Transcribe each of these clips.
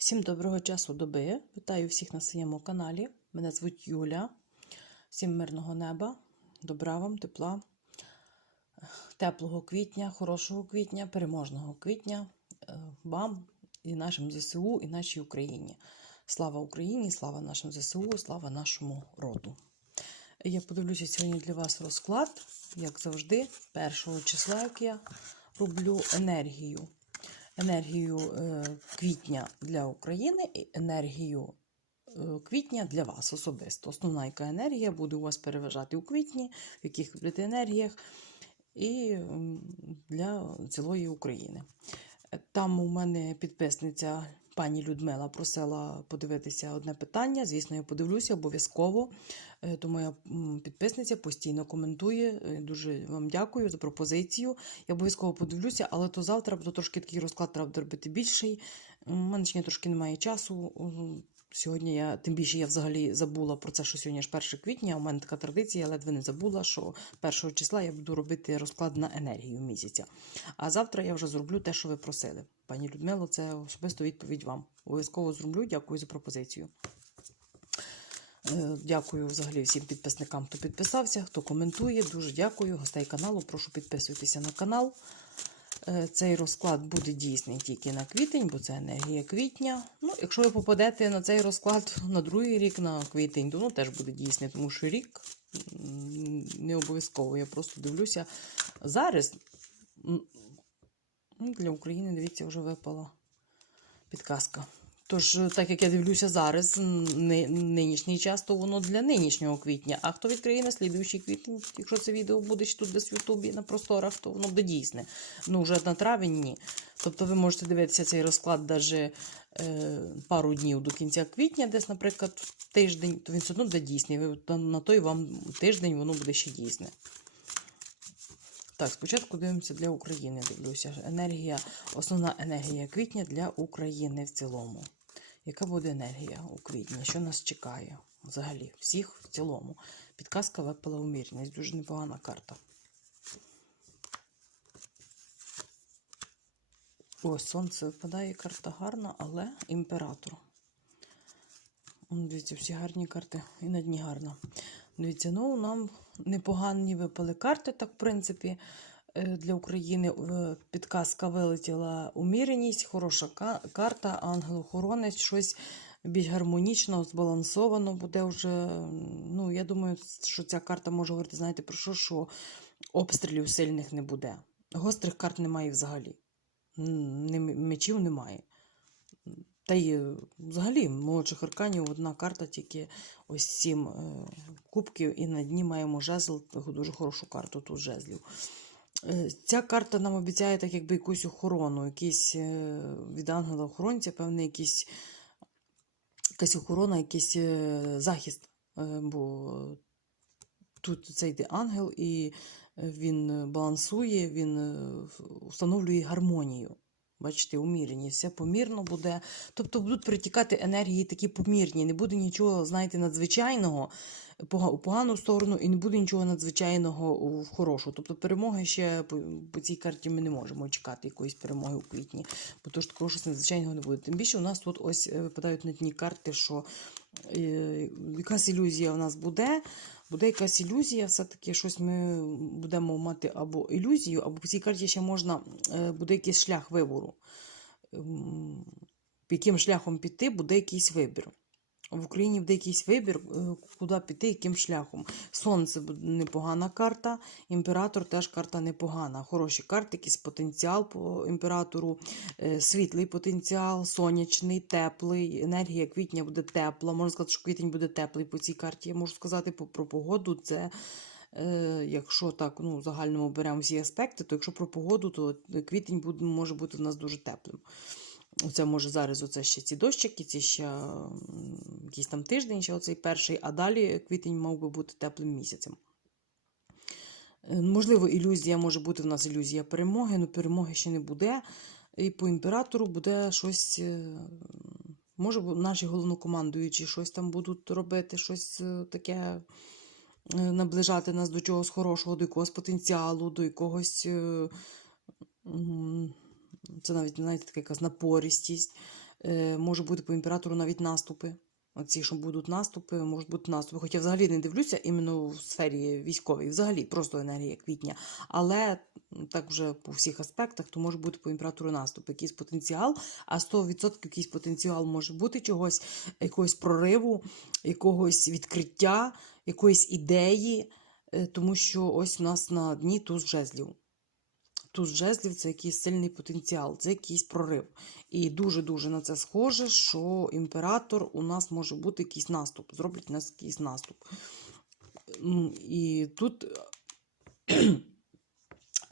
Всім доброго часу доби. Вітаю всіх на своєму каналі. Мене звуть Юля. Всім мирного неба, добра вам, тепла, теплого квітня, хорошого квітня, переможного квітня е, вам і нашим ЗСУ, і нашій Україні. Слава Україні, слава нашим ЗСУ, слава нашому роду. Я подивлюся сьогодні для вас розклад, як завжди, першого числа, як я роблю енергію енергію е, квітня для України і енергію е, квітня для вас особисто. Основна яка енергія буде у вас переважати у квітні, в яких будете енергіях, і для цілої України. Там у мене підписниця пані Людмила просила подивитися одне питання. Звісно, я подивлюся обов'язково. Е, То моя підписниця постійно коментує. Е, Дуже вам дякую за пропозицію. Я обов'язково подивлюся, але то завтра, то трошки такий розклад треба робити більший. У мене ще трошки немає часу. Сьогодні я, тим більше я взагалі забула про це, що сьогодні ж 1 квітня. У мене така традиція, я ледве не забула, що 1 числа я буду робити розклад на енергію місяця. А завтра я вже зроблю те, що ви просили. Пані Людмило, це особисто відповідь вам. Обов'язково зроблю. Дякую за пропозицію. Е, Дякую взагалі всім підписникам, хто підписався, хто коментує. Дуже дякую. Гостей каналу. Прошу підписуйтеся на канал. Е, Цей розклад буде дійсний тільки на квітень, бо це енергія квітня. Ну, якщо ви попадете на цей розклад на другий рік на квітень, то ну, теж буде дійсний, тому що рік не обов'язково. Я просто дивлюся зараз. Ну, Для України, дивіться, вже випала підказка. Тож, так як я дивлюся зараз, нинішній час, то воно для нинішнього квітня. А хто відкриє на слідуючий квітень, якщо це відео буде ще тут десь в Ютубі на просторах, то воно буде дійсне. Ну, вже на травень ні. Тобто ви можете дивитися цей розклад даже е, пару днів до кінця квітня, десь, наприклад, тиждень, то він все одно буде дійсний. На той вам тиждень воно буде ще дійсне. Так, спочатку дивимося для України. Дивлюся. Енергія, основна енергія квітня для України в цілому. Яка буде енергія у квітні? Що нас чекає? Взагалі, всіх в цілому. Підказка випала умірність. Дуже непогана карта. Ось сонце випадає, карта гарна, але імператор. Дивіться, всі гарні карти і на дні гарна. Дивіться, ну нам непогані випали карти, так, в принципі, е, для України Е, підказка вилетіла уміреність, хороша карта, ангел-охоронець, щось більш гармонічно, збалансовано буде вже. Ну, я думаю, що ця карта може говорити, знаєте, про що, що обстрілів сильних не буде. Гострих карт немає взагалі. Мечів немає. Та й е, взагалі молодших арканів одна карта, тільки ось сім е, кубків, і на дні маємо жезл, дуже хорошу карту тут жезлів. Е, Ця карта нам обіцяє так, якби якусь охорону, якийсь е, від ангела-охоронця, певний якийсь, якась охорона, якийсь захист. Бо тут це йде ангел, і він балансує, він встановлює гармонію. Бачите, умірність, все помірно буде. Тобто будуть притікати енергії такі помірні. Не буде нічого, знаєте, надзвичайного у погану сторону, і не буде нічого надзвичайного в хорошу. Тобто перемоги ще по, цій карті ми не можемо чекати якоїсь перемоги у квітні, бо то ж такого щось надзвичайного не буде. Тим більше у нас тут ось е, випадають на дні карти, що е, якась ілюзія у нас буде. Буде якась ілюзія, все-таки щось ми будемо мати або ілюзію, або по цій карті ще можна, е, буде якийсь шлях вибору. Яким шляхом піти, буде якийсь вибір. В Україні буде якийсь вибір, е, куди піти, яким шляхом. Сонце буде непогана карта, імператор теж карта непогана. Хороші карти, якийсь потенціал по імператору, е, світлий потенціал, сонячний, теплий. Енергія квітня буде тепла. Можна сказати, що квітень буде теплий по цій карті. Я можу сказати про погоду. Це е, якщо так ну, в загальному беремо всі аспекти, то якщо про погоду, то квітень буде, може бути в нас дуже теплим. Оце може зараз оце ще ці дощики, ці ще якийсь там тиждень, ще оцей перший, а далі квітень мав би бути теплим місяцем. Е, Можливо, ілюзія може бути в нас ілюзія перемоги, але перемоги ще не буде. І по імператору буде щось. е, Може, наші головнокомандуючі щось там будуть робити, щось е, таке наближати нас до чогось хорошого, до якогось потенціалу, до якогось. Це навіть, знаєте, така якась напористість. Е, може бути по імператору навіть наступи. Оці, що будуть наступи, можуть бути наступи. Хоча взагалі не дивлюся іменно в сфері військовій, взагалі просто енергія квітня. Але так вже по всіх аспектах, то може бути по імператору наступ, якийсь потенціал, а 100% якийсь потенціал може бути чогось, якогось прориву, якогось відкриття, якоїсь ідеї, е, тому що ось у нас на дні туз жезлів. Туз жезлів це якийсь сильний потенціал, це якийсь прорив. І дуже-дуже на це схоже, що імператор у нас може бути якийсь наступ. Зроблять у нас якийсь наступ. І тут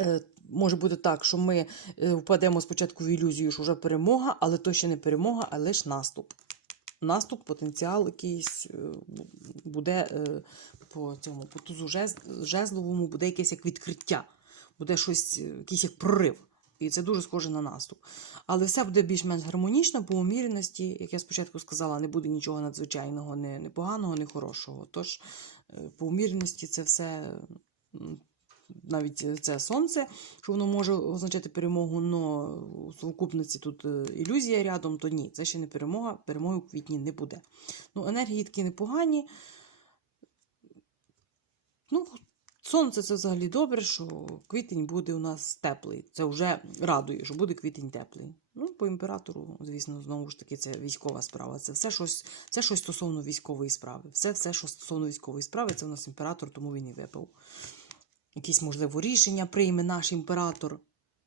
е, може бути так, що ми е, впадемо спочатку в ілюзію, що вже перемога, але то ще не перемога, а лише наступ. Наступ, потенціал якийсь е, буде по цьому по тузу жезловому, буде якесь як відкриття, буде щось, е, якийсь як прорив. І це дуже схоже на наступ. Але все буде більш-менш гармонічно, по уміреності, як я спочатку сказала, не буде нічого надзвичайного, не, не поганого, не хорошого. Тож, е, по уміреності це все, навіть це сонце, що воно може означати перемогу, але у совокупниці тут е, ілюзія рядом, то ні, це ще не перемога, перемоги у квітні не буде. Ну, енергії такі непогані. Ну, сонце це взагалі добре, що квітень буде у нас теплий. Це вже радує, що буде квітень теплий. Ну, по імператору, звісно, знову ж таки, це військова справа. Це все щось, це щось стосовно військової справи. Все, все, що стосовно військової справи, це у нас імператор, тому він і випав. Якісь, можливо, рішення прийме наш імператор.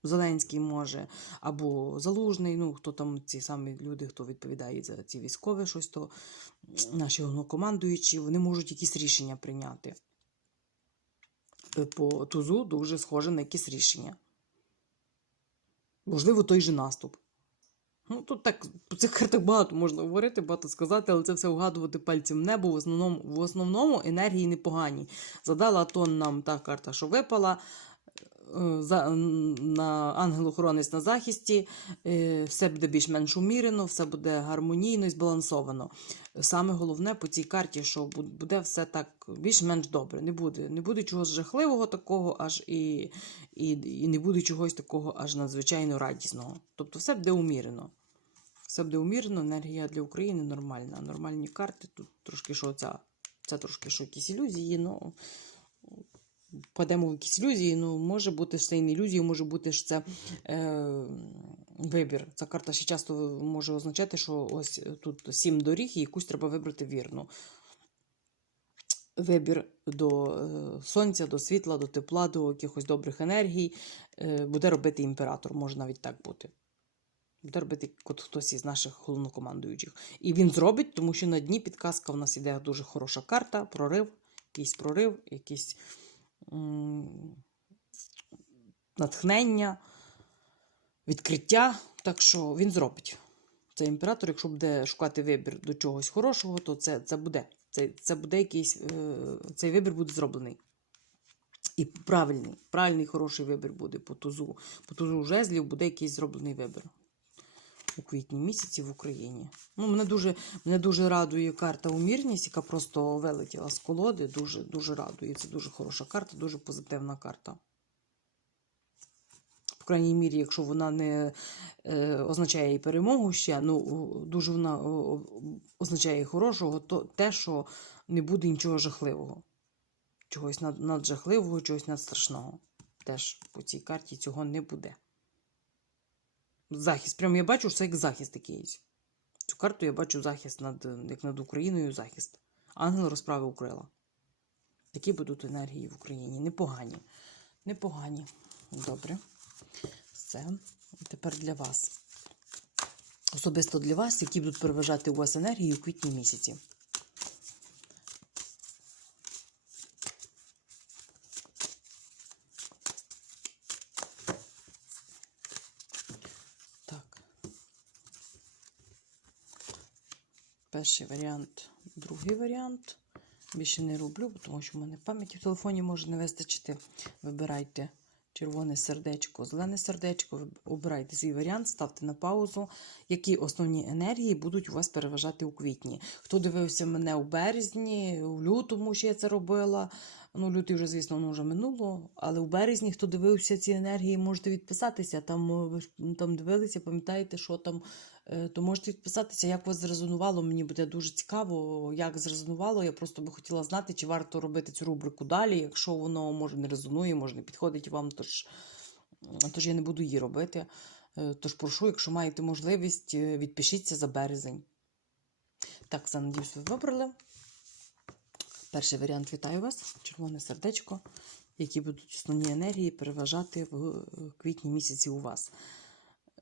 Зеленський може, або Залужний, ну хто там ці самі люди, хто відповідає за ці військові щось, то наші головнокомандуючі, вони можуть якісь рішення прийняти. По тузу дуже схоже на якісь рішення. Можливо, той же наступ. Ну, тут так, по цих картах багато можна говорити, багато сказати, але це все вгадувати пальцем небо. В основному, в основному енергії непогані. Задала тон нам та карта, що випала. Е, За, на ангел-охоронець на захисті, е, все буде більш-менш умірено, все буде гармонійно і збалансовано. Саме головне по цій карті, що буде все так більш-менш добре. Не буде, не буде чогось жахливого такого, аж і, і, і не буде чогось такого аж надзвичайно радісного. Тобто все буде умірено. Все буде умірено, енергія для України нормальна. Нормальні карти. Тут трошки що ця, це трошки що якісь ілюзії, ну впадемо в якісь ілюзії, ну може бути що це не ілюзії, може бути що це е, вибір. Ця карта ще часто може означати, що ось тут сім доріг, і якусь треба вибрати вірну. Вибір до е, сонця, до світла, до тепла, до якихось добрих енергій е, буде робити імператор, може навіть так бути. Буде робити хтось із наших головнокомандуючих. І він зробить, тому що на дні підказка в нас іде дуже хороша карта, прорив, якийсь прорив, якийсь натхнення, відкриття. Так що він зробить. Це імператор, якщо буде шукати вибір до чогось хорошого, то це, це буде. Це, це буде якийсь, е, цей вибір буде зроблений. І правильний, правильний хороший вибір буде по тузу. По тузу жезлів буде якийсь зроблений вибір у квітні місяці в Україні. Ну, мене дуже, мене дуже радує карта умірність, яка просто вилетіла з колоди. Дуже, дуже радує. Це дуже хороша карта, дуже позитивна карта. По крайній мірі, якщо вона не е, означає і перемогу ще, ну дуже вона о, означає і хорошого, то те, що не буде нічого жахливого. Чогось над, наджахливого, чогось надстрашного. Теж по цій карті цього не буде. Захист. Прям я бачу, що це як захист якийсь. Цю карту я бачу захист над, як над Україною захист. Ангел розправив крила. Такі будуть енергії в Україні. Непогані. Непогані. Добре. Все. Тепер для вас. Особисто для вас, які будуть переважати у вас енергії у квітні місяці. Перший варіант, другий варіант. Більше не роблю, тому що в мене пам'яті в телефоні може не вистачити. Вибирайте червоне сердечко, зелене сердечко. Обирайте свій варіант, ставте на паузу. Які основні енергії будуть у вас переважати у квітні? Хто дивився мене у березні, у лютому ще я це робила. Ну, лютий вже, звісно, воно вже минуло. Але у березні, хто дивився ці енергії, можете відписатися. Там е, там дивилися, пам'ятаєте, що там то можете підписатися, як вас зрезонувало. Мені буде дуже цікаво, як зрезонувало. Я просто би хотіла знати, чи варто робити цю рубрику далі. Якщо воно може не резонує, може не підходить вам, тож, тож я не буду її робити. Е, Тож прошу, якщо маєте можливість, е, відпишіться за березень. Так, все, надіюсь, ви вибрали. Перший варіант вітаю вас. Червоне сердечко, які будуть основні енергії переважати в е, квітні місяці у вас.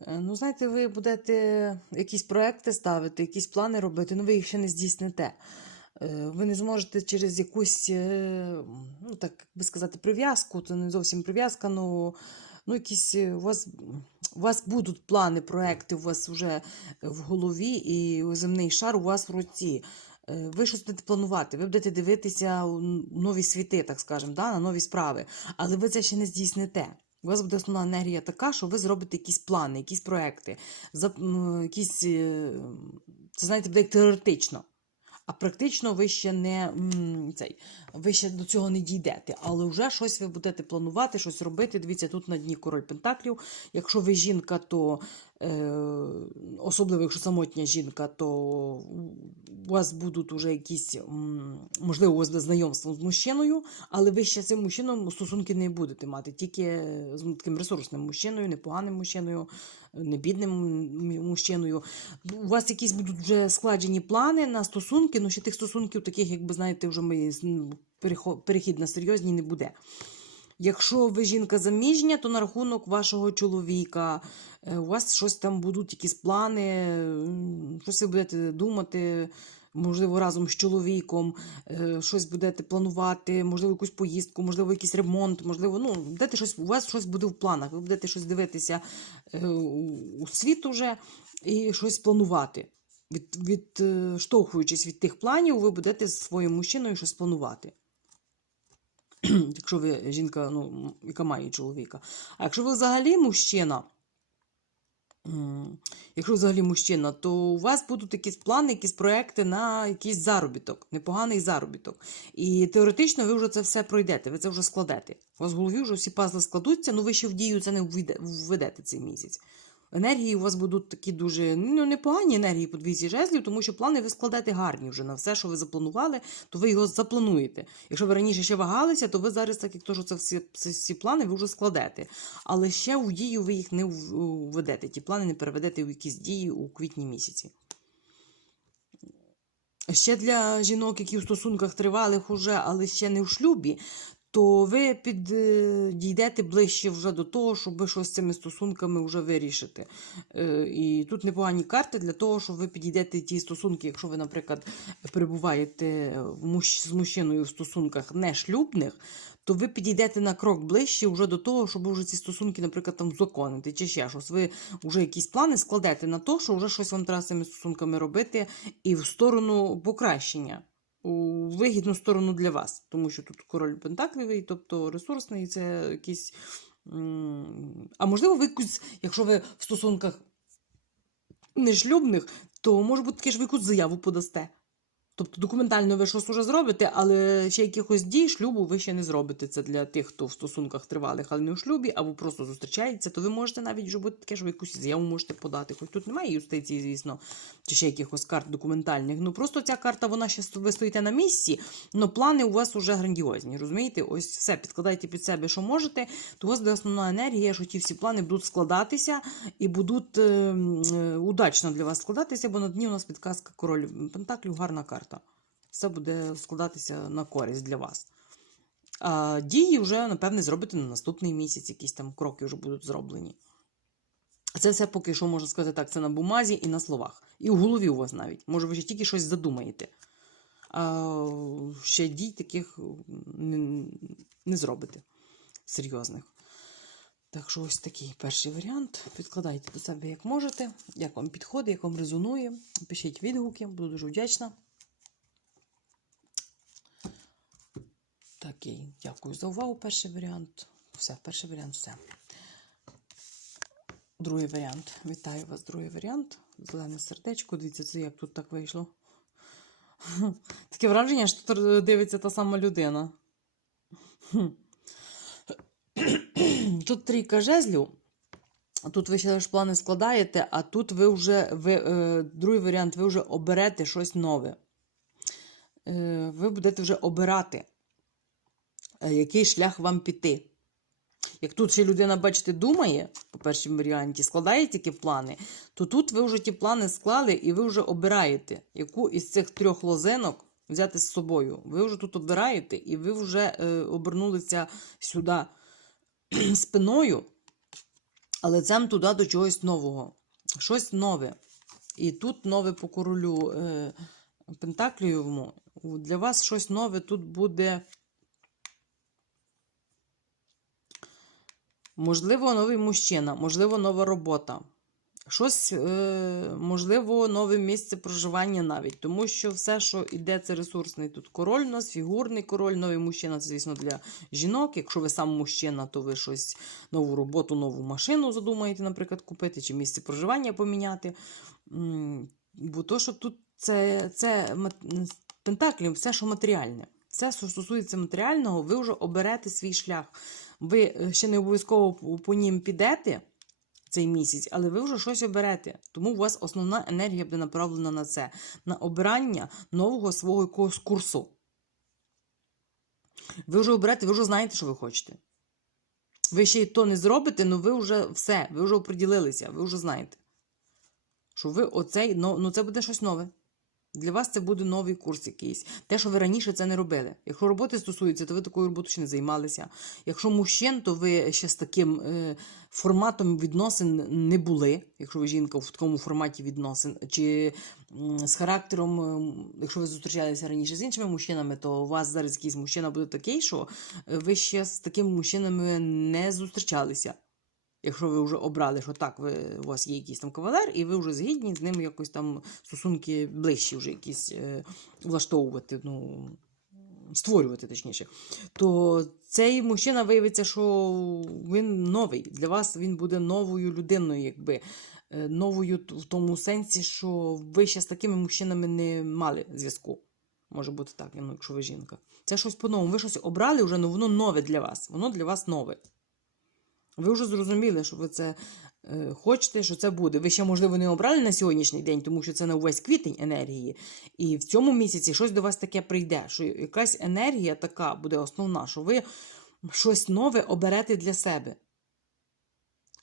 Е, Ну, знаєте, ви будете якісь проекти ставити, якісь плани робити, ну ви їх ще не здійсните. Е, Ви не зможете через якусь, е, ну так би сказати, прив'язку, то не зовсім прив'язка, ну, ну якісь у вас, у вас будуть плани, проекти у вас вже в голові, і земний шар у вас в руці. Ви щось будете планувати, ви будете дивитися у нові світи, так скажемо, да, на нові справи, але ви це ще не здійсните. У вас буде основна енергія така, що ви зробите якісь плани, якісь проекти, якісь, е, це знаєте, буде як теоретично. А практично ви ще не цей, ви ще до цього не дійдете, але вже щось ви будете планувати, щось робити. Дивіться, тут на дні король Пентаклів. Якщо ви жінка, то особливо, якщо самотня жінка, то у вас будуть уже якісь, можливо, у вас буде знайомство з мужчиною, але ви ще цим мужчиною стосунки не будете мати, тільки з таким ресурсним мужчиною, непоганим мужчиною, не бідним мужчиною. У вас якісь будуть вже складені плани на стосунки, ну ще тих стосунків, таких, якби знаєте, вже ми ну, перехід на серйозні не буде. Якщо ви жінка заміжня, то на рахунок вашого чоловіка е, у вас щось там будуть якісь плани, щось ви будете думати, можливо, разом з чоловіком, е, щось будете планувати, можливо, якусь поїздку, можливо, якийсь ремонт, можливо, ну, будете щось, у вас щось буде в планах, ви будете щось дивитися е, у світ уже і щось планувати. Від, відштовхуючись від тих планів, ви будете з своїм мужчиною щось планувати. Якщо ви жінка, ну, яка має чоловіка. А якщо ви взагалі мужчина, якщо взагалі мужчина, то у вас будуть якісь плани, якісь проекти на якийсь заробіток, непоганий заробіток. І теоретично ви вже це все пройдете, ви це вже складете. У вас в голові вже всі пазли складуться, ну ви ще в дію це не введете цей місяць. Енергії у вас будуть такі дуже ну, непогані енергії по двійці жезлів, тому що плани ви складете гарні вже на все, що ви запланували, то ви його заплануєте. Якщо ви раніше ще вагалися, то ви зараз, так як то, що це всі, це всі плани, ви вже складете. Але ще в дію ви їх не введете. Ті плани не переведете в якісь дії у квітні місяці. Ще для жінок, які в стосунках тривалих уже, але ще не в шлюбі, то ви підійдете ближче вже до того, щоб щось з цими стосунками вже вирішити. Е, І тут непогані карти для того, щоб ви підійдете ті стосунки, якщо ви, наприклад, перебуваєте з мужчиною в стосунках не шлюбних, то ви підійдете на крок ближче вже до того, щоб вже ці стосунки, наприклад, там законити чи ще щось. Ви вже якісь плани складете на те, що вже щось вам треба з цими стосунками робити, і в сторону покращення. У вигідну сторону для вас, тому що тут король Пентаклівий, тобто ресурсний, це якийсь. А можливо, ви якусь, якщо ви в стосунках нешлюбних, то може бути таке, ж ви якусь заяву подасте. Тобто документально ви щось уже зробите, але ще якихось дій шлюбу ви ще не зробите. Це для тих, хто в стосунках тривалих, але не у шлюбі, або просто зустрічається, то ви можете навіть вже бути таке, що ви якусь заяву можете подати. Хоч тут немає юстиції, звісно, чи ще якихось карт документальних. Ну просто ця карта, вона ще ви стоїте на місці, але плани у вас вже грандіозні. Розумієте? Ось все, підкладайте під себе, що можете, то у вас буде основна енергія, що ті всі плани будуть складатися і будуть е, е, удачно для вас складатися, бо на дні у нас підказка король Пентаклів, гарна карта. Все буде складатися на користь для вас. А дії вже, напевне, зробите на наступний місяць, якісь там кроки вже будуть зроблені. Це все поки що можна сказати так, це на бумазі і на словах. І в голові у вас навіть. Може, ви ще тільки щось задумаєте. А ще дій таких не, не зробите серйозних. Так що ось такий перший варіант. Підкладайте до себе як можете, як вам підходить, як вам резонує. Пишіть відгуки, буду дуже вдячна. Такий, дякую за увагу. Перший варіант. Все, перший варіант, все. Другий варіант. Вітаю вас, другий варіант. Зелене сердечко. Дивіться, це як тут так вийшло. Таке враження, що тут дивиться та сама людина. Тут трійка жезлів. Тут ви ще лише плани складаєте, а тут ви вже ви, е, другий варіант, ви вже оберете щось нове. Е, ви будете вже обирати, який шлях вам піти. Як тут ще людина, бачите, думає по першому варіанті, складає тільки плани, то тут ви вже ті плани склали і ви вже обираєте, яку із цих трьох лозинок взяти з собою. Ви вже тут обираєте, і ви вже е, обернулися сюди спиною, а лицем туди до чогось нового. Щось нове. І тут нове по королю е, Пентаклієвому. Для вас щось нове тут буде. Можливо, новий мужчина, можливо, нова робота. Щось, е, можливо, нове місце проживання навіть. Тому що все, що йде, це ресурсний тут король у нас, фігурний король, новий мужчина, це, звісно, для жінок. Якщо ви сам мужчина, то ви щось нову роботу, нову машину задумаєте, наприклад, купити, чи місце проживання поміняти. Бо то, що тут це, це пентаклі, все, що матеріальне. Все, що стосується матеріального, ви вже оберете свій шлях. Ви е, ще не обов'язково по- нім підете цей місяць, але ви вже щось оберете. Тому у вас основна енергія буде направлена на це, на обирання нового свого якогось курсу. Ви вже оберете, ви вже знаєте, що ви хочете. Ви ще й то не зробите, але ви вже все, ви вже оприділилися, ви вже знаєте. Що ви оцей, ну, ну це буде щось нове. Для вас це буде новий курс якийсь. Те, що ви раніше це не робили. Якщо роботи стосується, то ви такою роботою ще не займалися. Якщо мужчин, то ви ще з таким е, форматом відносин не були, якщо ви жінка в такому форматі відносин, чи з характером, ем, якщо ви зустрічалися раніше з іншими мужчинами, то у вас зараз якийсь мужчина буде такий, що е, ви ще з такими мужчинами не зустрічалися. Якщо ви вже обрали, що так, ви, у вас є якийсь там кавалер, і ви вже згідні з ним якось там стосунки ближчі вже якісь е, влаштовувати, ну, створювати точніше, то цей мужчина виявиться, що він новий. Для вас він буде новою людиною, якби. е, Новою в тому сенсі, що ви ще з такими мужчинами не мали зв'язку. Може бути так, ну, якщо ви жінка. Це щось по-новому. Ви щось обрали вже, але воно нове для вас. Воно для вас нове. Ви вже зрозуміли, що ви це е, хочете, що це буде. Ви ще, можливо, не обрали на сьогоднішній день, тому що це на увесь квітень енергії. І в цьому місяці щось до вас таке прийде, що якась енергія така буде основна, що ви щось нове оберете для себе.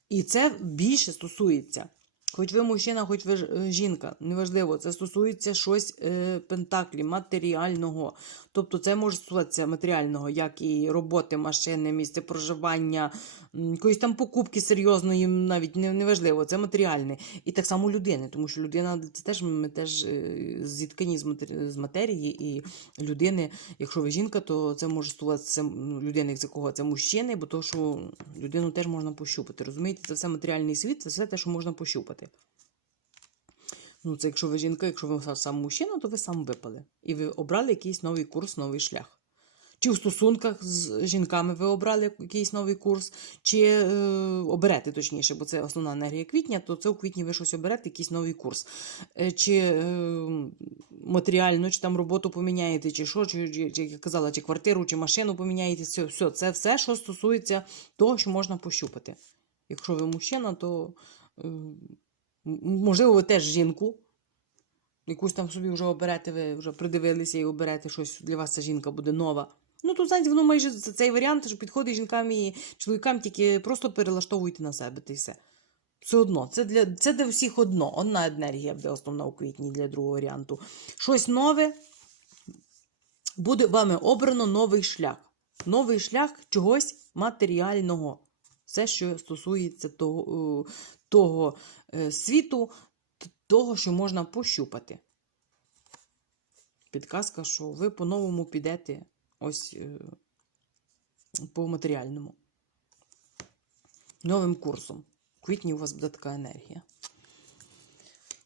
І це більше стосується. Хоч ви мужчина, хоч ви е, жінка, неважливо, це стосується щось е, пентаклі, матеріального. Тобто це може стосуватися матеріального, як і роботи, машини, місце проживання, якоїсь там покупки серйозної, навіть неважливо, це матеріальне. І так само людини, тому що людина це теж ми теж е, зіткані з, матері- з матерії, і людини, якщо ви жінка, то це може стосуватися людини, з кого це мужчини, бо то, що людину теж можна пощупати. Розумієте, це все матеріальний світ, це все те, що можна пощупати. Ну, це якщо ви жінка, якщо ви сам мужчина, то ви сам випали. І ви обрали якийсь новий курс, новий шлях. Чи в стосунках з жінками ви обрали якийсь новий курс, чи е, оберете точніше, бо це основна енергія квітня, то це у квітні ви щось оберете, якийсь новий курс. Е, чи е, матеріально, чи там роботу поміняєте, чи що, чи, чи, чи як казала, чи квартиру, чи машину поміняєте. Все, все, це все, що стосується того, що можна пощупати. Якщо ви мужчина, то е, можливо, ви теж жінку. Якусь там собі вже оберете, ви вже придивилися і оберете щось для вас ця жінка буде нова. Ну, тут, знаєте, воно майже це- цей варіант, що підходить жінкам і чоловікам, тільки просто перелаштовуйте на себе та й все. Все одно. Це для, це для всіх одно. Одна енергія буде основна у квітні для другого варіанту. Щось нове буде вами обрано новий шлях. Новий шлях чогось матеріального. Все, що стосується того, е, того е, світу, того, що можна пощупати. Підказка, що ви по-новому підете ось е, по матеріальному. Новим курсом. В квітні у вас буде така енергія.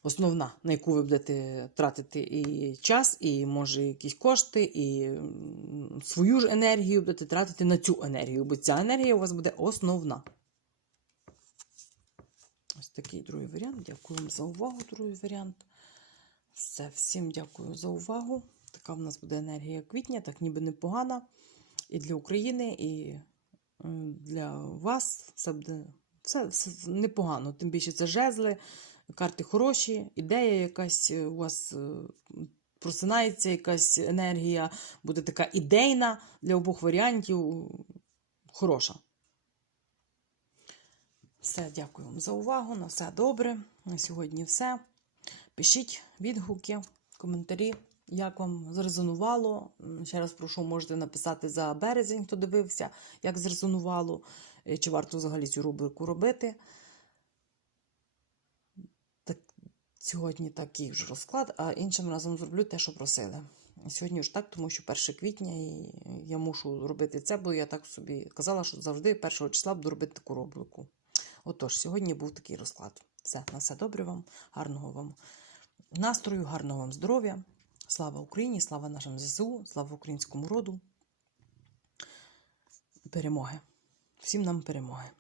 Основна, на яку ви будете тратити і час, і може якісь кошти, і свою ж енергію будете тратити на цю енергію, бо ця енергія у вас буде основна. Ось такий другий варіант. Дякую вам за увагу, другий варіант. Все, всім дякую за увагу. Така в нас буде енергія квітня, так ніби непогана. І для України, і для вас все буде Все, все непогано. Тим більше це жезли, карти хороші, ідея якась е, у вас е, просинається, якась енергія, буде така ідейна для обох варіантів. Хороша. Все, дякую вам за увагу. На все добре. На сьогодні все. Пишіть відгуки, коментарі, як вам зрезонувало. Ще раз прошу, можете написати за березень, хто дивився, як зрезонувало, е, чи варто взагалі цю рубрику робити. Так, сьогодні такий вже розклад, а іншим разом зроблю те, що просили. Сьогодні ж так, тому що 1 квітня і я мушу робити це, бо я так собі казала, що завжди 1 числа буду робити таку рубрику. Отож, сьогодні був такий розклад. Все, на все добре вам, гарного вам настрою, гарного вам здоров'я. Слава Україні, слава нашим ЗСУ, слава українському роду. Перемоги. Всім нам перемоги.